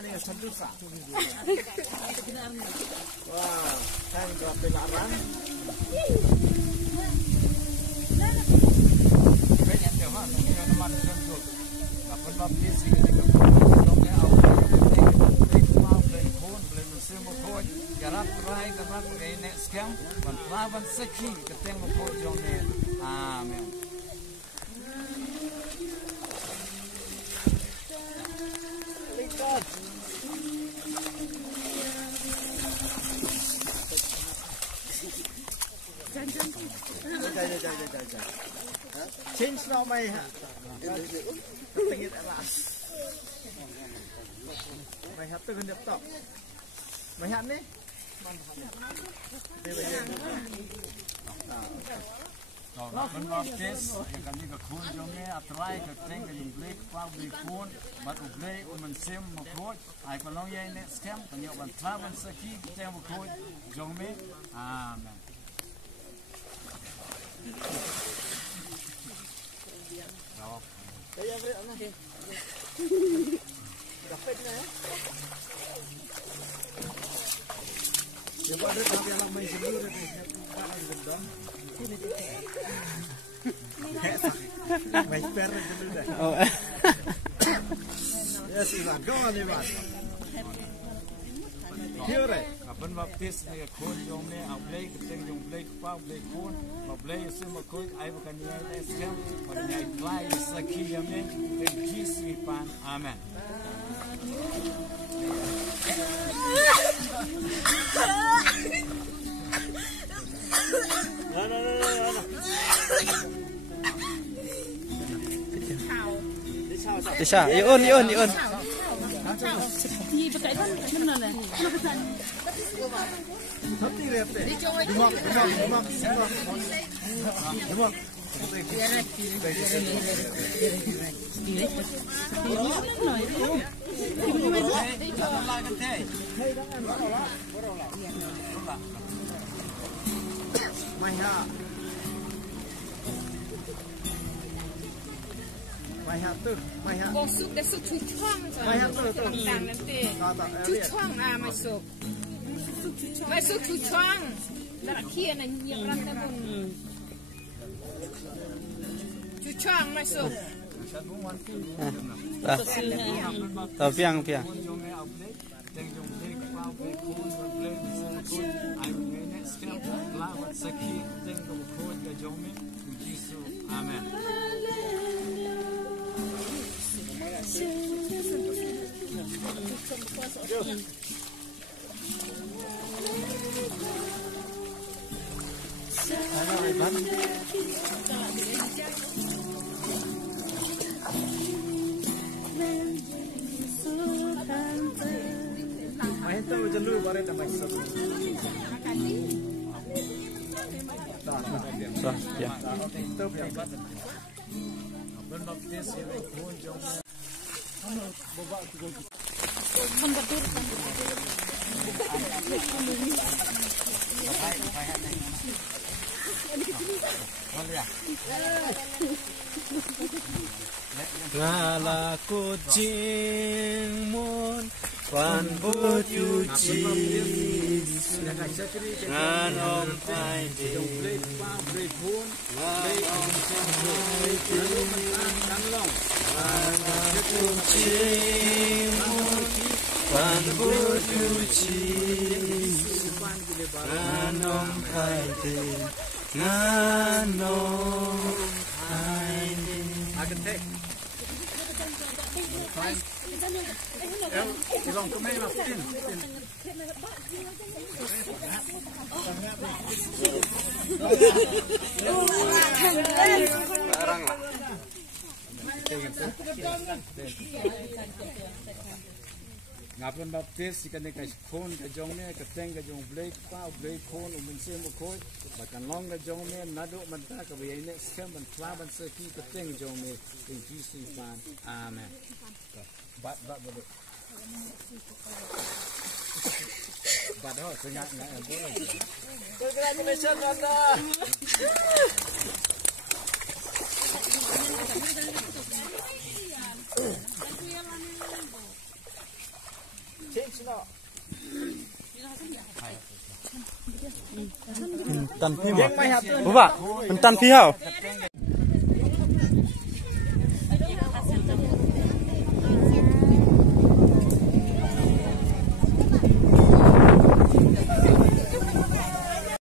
nih sentusa. Wah, kan berapa larang? Banyak teman yang nomor sentuh. Dapat baptis gitu. Dongnya awal garap rai garap ini sekian bantuan seki ketemu kojongnya. Amin. Lihat. Jangan. Change now my tinggi alas. My hat tu hendak top. My hat ni. Mình baptis yang kami ke kun jomnya atrai ke teng ke jumblek pau beli kun bat ublei mình xem một khối ai còn long ye ne scam còn nhiều bạn tra bạn saki teng một khối jomnya amen. Rồi. Đây ya beli ana. Dapat na. Coba ada tapi yang main sebelum ni. Main per dulu dah. Oh. Ya sila, go on Ivan. Here, kapan baptis ni kun jom ni, ablay keteng jom blay pa blay kun, ablay semua kun, ay bukan ni SM, pada ni apply saki yang ni, dan Jesus pan, amen. Tisha, iun. Di pakai kan mana ni? Hati repte. Demok. Kau sup dah sup cucang tu. Tang nanti. Cucang masuk. Masuk cucang. Dah kia nak nyiap rata pun. Cucang masuk. Piang. Amen. Main tu jalur barat apa itu? Ya. Itu berapa? Berbaptis yang pun jom. Bawa tu. Mendapat. Ngala kucing mun pan but yuci ngan om pai di ngala kucing mun pan but yuci ngan om pai di ngàn nông hai Agak Long tu main lah, tin. Barang lah. Ngapun baptis ikan ni kas kon ka jong ni ka teng ka jong blake pa blake kon umin se mo koy bakan long ka jong ni nado man ta ka bayai ne skam ban twa ban se ki ka teng jong ni in Jesus pan amen. Bat bodo. Bat ho sengat ngai boleh. Congratulations Anda. ตันพี่หมอผู้ว่ามันตันพี่เหรอ